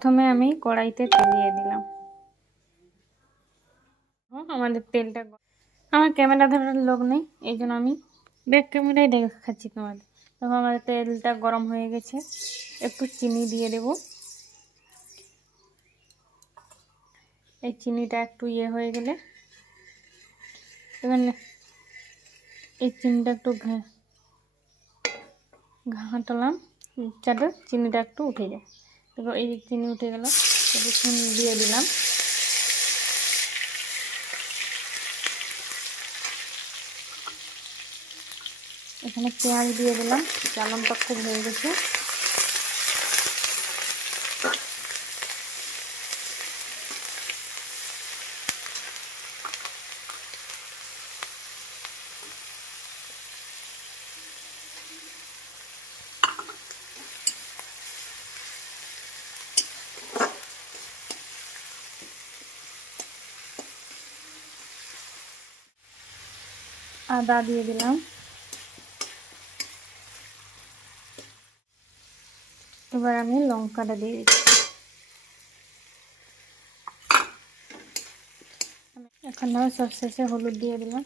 প্রথমে আমি কড়াইতে তেল দিয়ে দিলাম। আমাদের তেলটা, আমার ক্যামেরা ধরার লোক নেই, এই জন্য আমি ব্যাক ক্যামেরায় দেখাচ্ছি তোমাদের। দেখো আমাদের তেলটা গরম হয়ে গেছে, একটু চিনি দিয়ে দেব। এই চিনিটা একটু হয়ে গেলে এবার এই চিনিটা একটু ঘাঁটালাম যাতে চিনিটা একটু উঠে যায়। দেখো এই চিনি উঠে গেল, একটু চিনি দিয়ে দিলাম। এখানে পেঁয়াজ দিয়ে দিলাম, চালনটা খুব হয়ে গেছে। আদা দিয়ে দিলাম। এবার আমি লঙ্কাটা দিয়ে দিচ্ছি। এখন সব শেষে হলুদ দিয়ে দিলাম,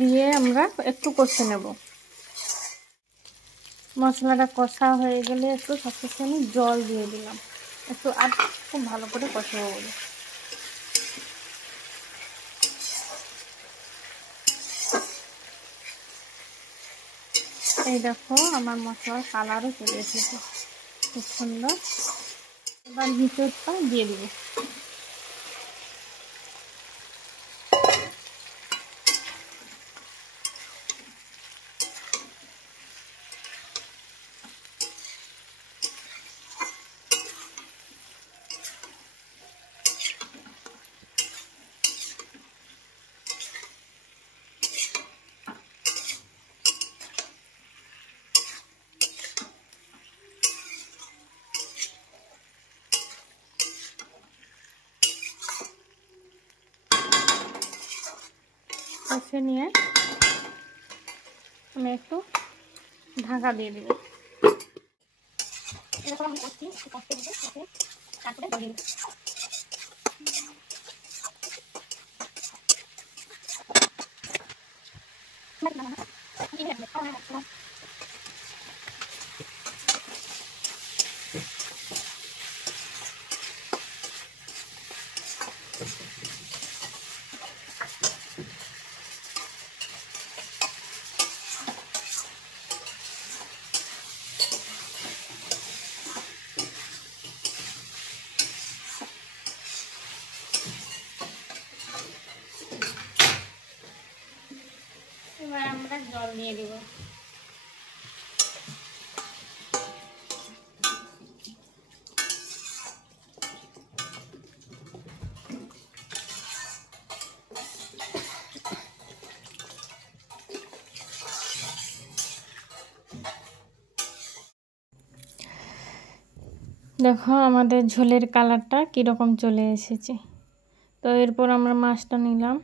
দিয়ে আমরা একটু কষে নেব। মশলাটা কষা হয়ে গেলে একটু সবশেষে আমি জল দিয়ে দিলাম, একটু আর খুব ভালো করে কষাবো বলে। এই দেখো আমার মশলার কালারও চলে এসেছে খুব সুন্দর। এবার ভিতরটা দিয়ে দিব। কষে নিয়ে আমি একটু ঢাকা দিয়ে দেব। এবার আমরা জল দিয়ে দেব। দেখো আমাদের ঝোলের কালারটা কীরকম চলে এসেছে। তো এরপর আমরা মাছটা নিলাম,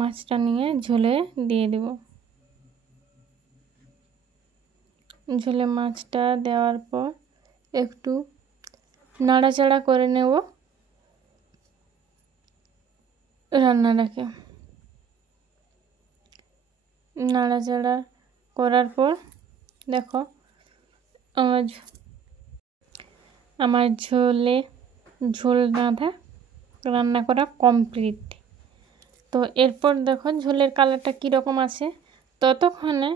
মাছটা নিয়ে ঝোলে দিয়ে দেব। ঝোলে মাছটা দেওয়ার পর একটু নাড়াচাড়া করে নেব রান্নাটাকে। নাড়াচাড়া করার পর দেখো আমার ঝোল রান্না করা কমপ্লিট। তো এরপর দেখো ঝোলের কালারটা কীরকম আসে। ততক্ষণে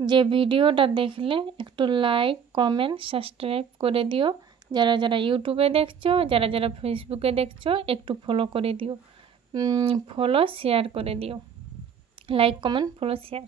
যে ভিডিওটা দেখলে একটু লাইক, কমেন্ট, সাবস্ক্রাইব করে দিও। যারা যারা ইউটিউবে দেখছো, যারা যারা ফেসবুকে দেখছো একটু ফলো করে দিও, শেয়ার করে দিও। Like, comment, follow, share.